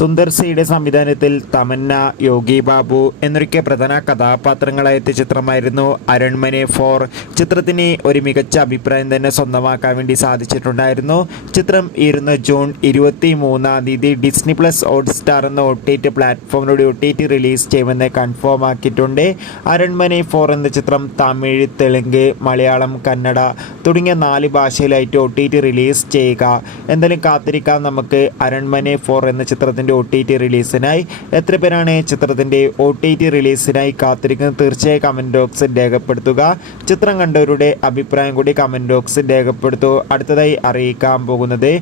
സുന്ദർ സിയുടെ സംവിധാനത്തിൽ തമന്ന, യോഗി ബാബു എന്നൊക്കെ പ്രധാന കഥാപാത്രങ്ങളായ ചിത്രമായിരുന്നു അരൺമനെ 4. ചിത്രത്തിന് ഒരു മികച്ച അഭിപ്രായം തന്നെ സ്വന്തമാക്കാൻ വേണ്ടി സാധിച്ചിട്ടുണ്ടായിരുന്നു. ചിത്രം ജൂൺ 23 ഡിസ്നി പ്ലസ് ഹോട്ട്സ്റ്റാർ എന്ന OTT പ്ലാറ്റ്ഫോമിലൂടെ OTT റിലീസ് ചെയ്യുമെന്ന് കൺഫേം ആക്കിയിട്ടുണ്ട്. അരൺമനെ 4 എന്ന ചിത്രം തമിഴ്, തെലുങ്ക്, മലയാളം, കന്നഡ തുടങ്ങിയ 4 ഭാഷയിലായിട്ട് OTT റിലീസ് ചെയ്യുക. എന്തായാലും കാത്തിരിക്കാം നമുക്ക് അരൺമനെ 4 എന്ന ചിത്രത്തിൻ്റെ OTT റിലീസിനായി. എത്ര പേരാണ് ചിത്രത്തിൻ്റെ OTT റിലീസിനായി കാത്തിരിക്കുന്നത്? തീർച്ചയായും കമൻറ്റ് ബോക്സിൽ രേഖപ്പെടുത്തുക. ചിത്രം കണ്ടവരുടെ അഭിപ്രായം കൂടി കമൻറ്റ് ബോക്സിൽ രേഖപ്പെടുത്തൂ. അടുത്തതായി അറിയിക്കാൻ പോകുന്നത്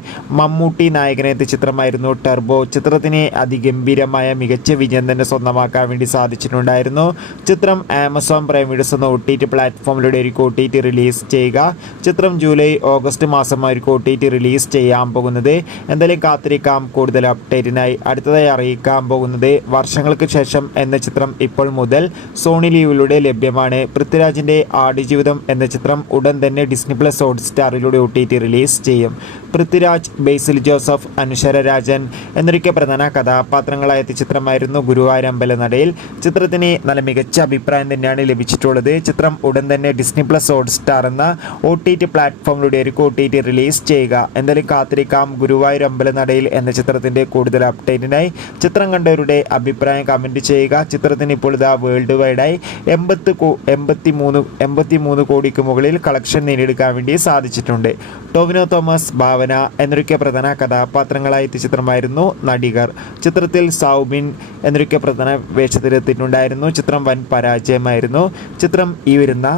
മമ്മൂട്ടി നായകനെത്തിയ ചിത്രമായിരുന്നു ടർബോ. ചിത്രത്തിന് അതിഗംഭീരമായ മികച്ച വിജയം തന്നെ സ്വന്തമാക്കാൻ വേണ്ടി സാധിച്ചിട്ടുണ്ടായിരുന്നു. ചിത്രം ആമസോൺ പ്രൈം വീഡിയോസ് എന്ന OTT പ്ലാറ്റ്ഫോമിലൂടെ OTT റിലീസ് ചെയ്യുക. ചിത്രം ജൂലൈ ഓഗസ്റ്റ് മാസമായിരിക്കും OTT റിലീസ് ചെയ്യാൻ പോകുന്നത്. എന്തായാലും കാത്തിരിക്കാം കൂടുതൽ അപ്ഡേറ്റിനായി. അടുത്തതായി അറിയിക്കാൻ പോകുന്നത് വർഷങ്ങൾക്ക് ശേഷം എന്ന ചിത്രം ഇപ്പോൾ മുതൽ സോണി ലീവിലൂടെ ലഭ്യമാണ്. പൃഥ്വിരാജിൻ്റെ ആടുജീവിതം എന്ന ചിത്രം ഉടൻ തന്നെ ഡിസ്നി പ്ലസ് ഹോട്ട്സ്റ്റാറിലൂടെ OTT റിലീസ് ചെയ്യും. പൃഥ്വിരാജ്, ബേസിൽ ജോസഫ്, അനശ്വര രാജൻ എന്നൊക്കെ പ്രധാന കഥാപാത്രങ്ങളായ ചിത്രമായിരുന്നു ഗുരുവായൂരമ്പലനടയിൽ. ചിത്രത്തിന് നല്ല മികച്ച അഭിപ്രായം തന്നെയാണ് ലഭിച്ചിട്ടുള്ളത്. ചിത്രം ഉടൻ തന്നെ ഡിസ്നി പ്ലസ് ഹോട്ട്സ്റ്റാർ എന്ന OTT പ്ലാറ്റ്ഫോമിലൂടെ OTT റിലീസ് ചെയ്യുക. എന്തായാലും കാത്തിരിക്കാം ഗുരുവായൂരമ്പലനടയിൽ എന്ന ചിത്രത്തിൻ്റെ കൂടുതൽ അപ്ഡേറ്റിനായി. ചിത്രം കണ്ടവരുടെ അഭിപ്രായം കമൻറ്റ് ചെയ്യുക. ചിത്രത്തിന് ഇപ്പോൾ വേൾഡ് വൈഡായി 83 കോടിക്ക് മുകളിൽ കളക്ഷൻ നേടിയെടുക്കാൻ വേണ്ടി സാധിച്ചിട്ടുണ്ട്. ടോവിനോ തോമസ്, ഭാവന എന്നൊക്കെ പ്രധാന കഥാപാത്രങ്ങളായ ചിത്രമായിരുന്നു നടികർ. ചിത്രത്തിൽ സൗബിൻ എന്നൊക്കെ പ്രധാന വേഷത്തിലെത്തിയിട്ടുണ്ടായിരുന്നു. ചിത്രം വൻ പരാജയമായിരുന്നു. ചിത്രം ഈ വരുന്ന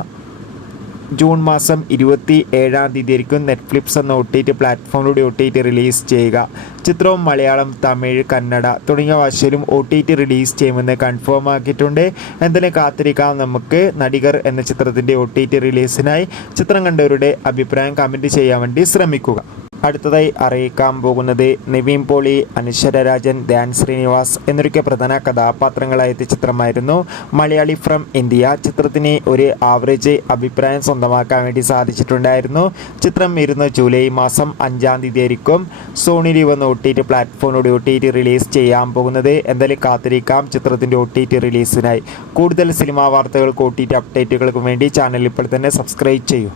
ജൂൺ മാസം 27 നെറ്റ്ഫ്ലിക്സ് എന്ന OTT പ്ലാറ്റ്ഫോമിലൂടെ OTT റിലീസ് ചെയ്യുക. ചിത്രവും മലയാളം, തമിഴ്, കന്നഡ തുടങ്ങിയ ഭാഷയിലും OTT റിലീസ് ചെയ്യുമെന്ന് കൺഫേം ആക്കിയിട്ടുണ്ട്. എന്തായാലും കാത്തിരിക്കാം നമുക്ക് നടികർ എന്ന ചിത്രത്തിൻ്റെ OTT റിലീസിനായി. ചിത്രം കണ്ടവരുടെ അഭിപ്രായം കമൻറ്റ് ചെയ്യാൻ വേണ്ടി ശ്രമിക്കുക. അടുത്തതായി അറിയിക്കാൻ പോകുന്നത് നിവിൻ പോളി, അനശ്വര രാജൻ, ധ്യാൻ ശ്രീനിവാസ് എന്നൊക്കെ പ്രധാന കഥാപാത്രങ്ങളായ ചിത്രമായിരുന്നു മലയാളി ഫ്രം ഇന്ത്യ. ചിത്രത്തിന് ഒരു ആവറേജ് അഭിപ്രായം സ്വന്തമാക്കാൻ വേണ്ടി സാധിച്ചിട്ടുണ്ടായിരുന്നു. ചിത്രം ജൂലൈ മാസം 5 സോണി ലീവ് എന്ന OTT പ്ലാറ്റ്ഫോമിലൂടെ OTT റിലീസ് ചെയ്യാൻ പോകുന്നത്. എന്തായാലും കാത്തിരിക്കാം ചിത്രത്തിൻ്റെ OTT റിലീസിനായി. കൂടുതൽ സിനിമാ വാർത്തകൾക്ക് OTT അപ്ഡേറ്റുകൾക്ക് വേണ്ടി ചാനൽ ഇപ്പോൾ തന്നെ സബ്സ്ക്രൈബ് ചെയ്യൂ.